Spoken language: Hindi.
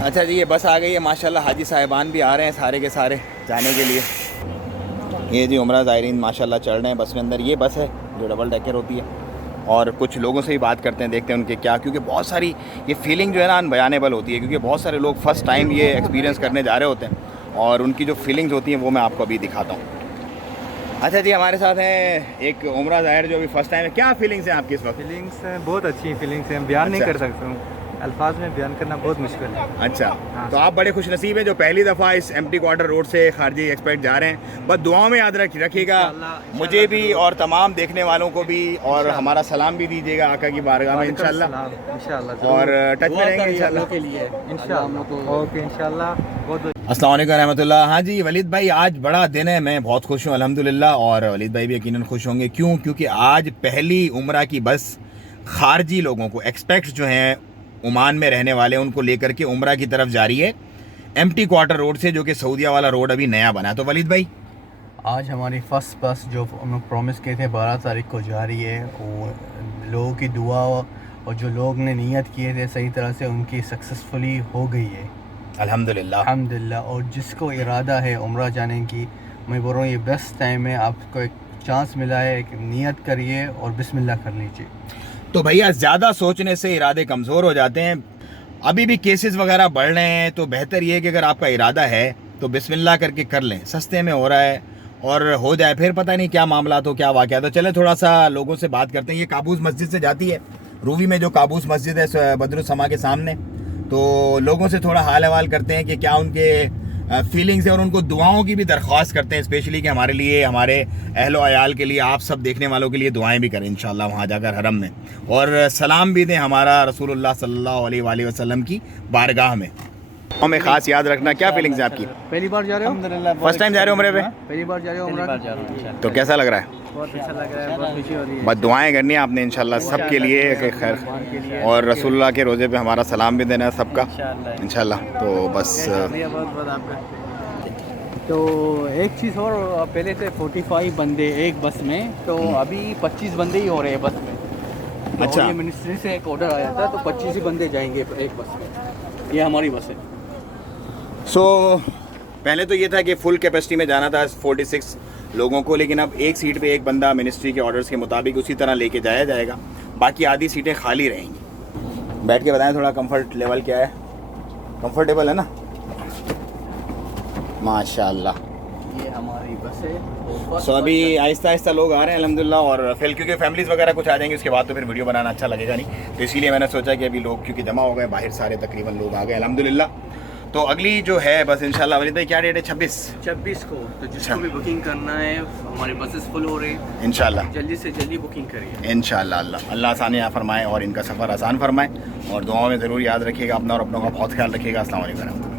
अच्छा जी, ये बस आ गई है माशाल्लाह। हाजी साहिबान भी आ रहे हैं सारे के सारे जाने के लिए। ये जी उम्रा ज़ायरीन माशाल्लाह चढ़ रहे हैं बस में अंदर। ये बस है जो डबल डेकर होती है। और कुछ लोगों से ही बात करते हैं, देखते हैं उनके क्या, क्योंकि बहुत सारी ये फीलिंग जो है ना अनबयानेबल होती है, क्योंकि बहुत सारे लोग फ़र्स्ट टाइम ये एक्सपीरियंस करने जा रहे होते हैं और उनकी जो फीलिंग्स होती हैं वो मैं आपको अभी दिखाता हूँ। अच्छा जी, हमारे साथ हैं एक उम्रा ज़ाहिर जो अभी फर्स्ट टाइम है। क्या फीलिंग्स हैं आपकी इस वक्त? फीलिंग्स बहुत अच्छी फीलिंग्स हैं, बयान नहीं कर सकता हूँ, अल्फाज में बयान करना बहुत मुश्किल है। अच्छा, तो आप बड़े खुश नसीब हैं जो पहली दफ़ा इस एम्प्टी क्वार्टर रोड से खारजी एक्सपेक्ट जा रहे हैं। बस दुआओं में याद रखिएगा मुझे भी और तमाम देखने वालों को भी, और हमारा सलाम भी दीजिएगा आका की बारगाह में इंशाल्लाह। और टच में रहेंगे इंशाल्लाह के लिए ओके इंशाल्लाह। बहुत अस्सलाम वालेकुम रहमतुल्लाह। हाँ जी वलीद भाई, आज बड़ा दिन है, मैं बहुत खुश हूँ अल्हम्दुलिल्लाह, और वलीद भाई भी यकीनन खुश होंगे। क्यों? क्योंकि आज पहली उम्रा की बस खारजी लोगों को, एक्सपेक्ट जो हैं ओमान में रहने वाले, उनको लेकर के उम्रा की तरफ जा रही है एम्प्टी क्वार्टर रोड से, जो कि सऊदीया वाला रोड अभी नया बना है। तो वलीद भाई, आज हमारी फर्स्ट बस जो हम प्रॉमिस किए थे 12 तारीख को जा रही है, और लोगों की दुआ और जो लोग ने नियत किए थे सही तरह से उनकी सक्सेसफुली हो गई है अल्हम्दुलिल्लाह। और जिसको इरादा है उम्रा जाने की, मैं बोल रहा हूँ ये बेस्ट टाइम है, आपको एक चांस मिला है, एक नियत करिए और बिस्मिल्लाह कर लीजिए। तो भैया ज़्यादा सोचने से इरादे कमज़ोर हो जाते हैं। अभी भी केसेस वगैरह बढ़ रहे हैं, तो बेहतर ये है कि अगर आपका इरादा है तो बिस्मिल्लाह करके कर लें, सस्ते में हो रहा है और हो जाए, फिर पता नहीं क्या मामला तो क्या वाक़या। तो चले थोड़ा सा लोगों से बात करते हैं। ये काबूस मस्जिद से जाती है, रूवी में जो काबूस मस्जिद है बदरुस्समा के सामने। तो लोगों से थोड़ा हाल हवाल करते हैं कि क्या उनके फीलिंग्स है, और उनको दुआओं की भी दरख्वास्त करते हैं स्पेशली कि हमारे लिए, हमारे अहलो अयाल के लिए, आप सब देखने वालों के लिए दुआएं भी करें इंशाल्लाह वहाँ जाकर हरम में, और सलाम भी दें हमारा रसूलुल्लाह सल्लल्लाहु अलैहि वसल्लम की बारगाह में। हमें खास याद रखना। क्या फीलिंग्स है आपकी? पहली बार जा रहे हो? फर्स्ट टाइम जा रहे हो उम्रे पे? पहली बार जा रहे हो? तो कैसा लग रहा है? बहुत अच्छा लग रहा है, बहुत खुशी हो रही है। बस दुआएं करनी है आपने इंशाल्लाह सबके लिए कि खैर, और रसूलुल्लाह के रोज़े पे हमारा सलाम भी देना है सबका इंशाल्लाह। तो बस तो एक चीज़ और, पहले थे 45 बंदे एक बस में, तो अभी 25 बंदे ही हो रहे हैं बस में। तो अच्छा, ये मिनिस्ट्री से एक ऑर्डर आया था, तो 25 ही बंदे जाएंगे एक बस में। ये हमारी बस है। पहले तो ये था कि फुल कैपेसिटी में जाना था 46 लोगों को, लेकिन अब एक सीट पे एक बंदा मिनिस्ट्री के ऑर्डर्स के मुताबिक उसी तरह लेके जाया जाएगा, बाकी आधी सीटें खाली रहेंगी। बैठ के बताएं थोड़ा कंफर्ट लेवल क्या है? कंफर्टेबल है ना? माशाल्लाह। ये हमारी बस है। सो अभी आहिस्ता आहिस्ता लोग आ रहे हैं अल्हम्दुलिल्लाह, और फिर क्योंकि फैमिलीज़ वगैरह कुछ आ जाएंगे उसके बाद तो फिर वीडियो बनाना अच्छा लगेगा नहीं, तो इसीलिए मैंने सोचा कि अभी लोग क्योंकि जमा हो गए बाहर, सारे तकरीबन लोग आ गए अल्हम्दुलिल्लाह। तो अगली जो है बस इंशाल्लाह, वलीद भाई क्या डेट है? 26 को। तो जिसको भी बुकिंग करना है, हमारी बसेस फुल हो रही है इंशाल्लाह, जल्दी से जल्दी बुकिंग करिए इंशाल्लाह। अल्लाह आसानियाँ फरमाए और इनका सफ़र आसान फरमाए, और दुआओं में ज़रूर याद रखिएगा अपना और अपनों का बहुत ख्याल रखिएगा। अस्सलाम वालेकुम।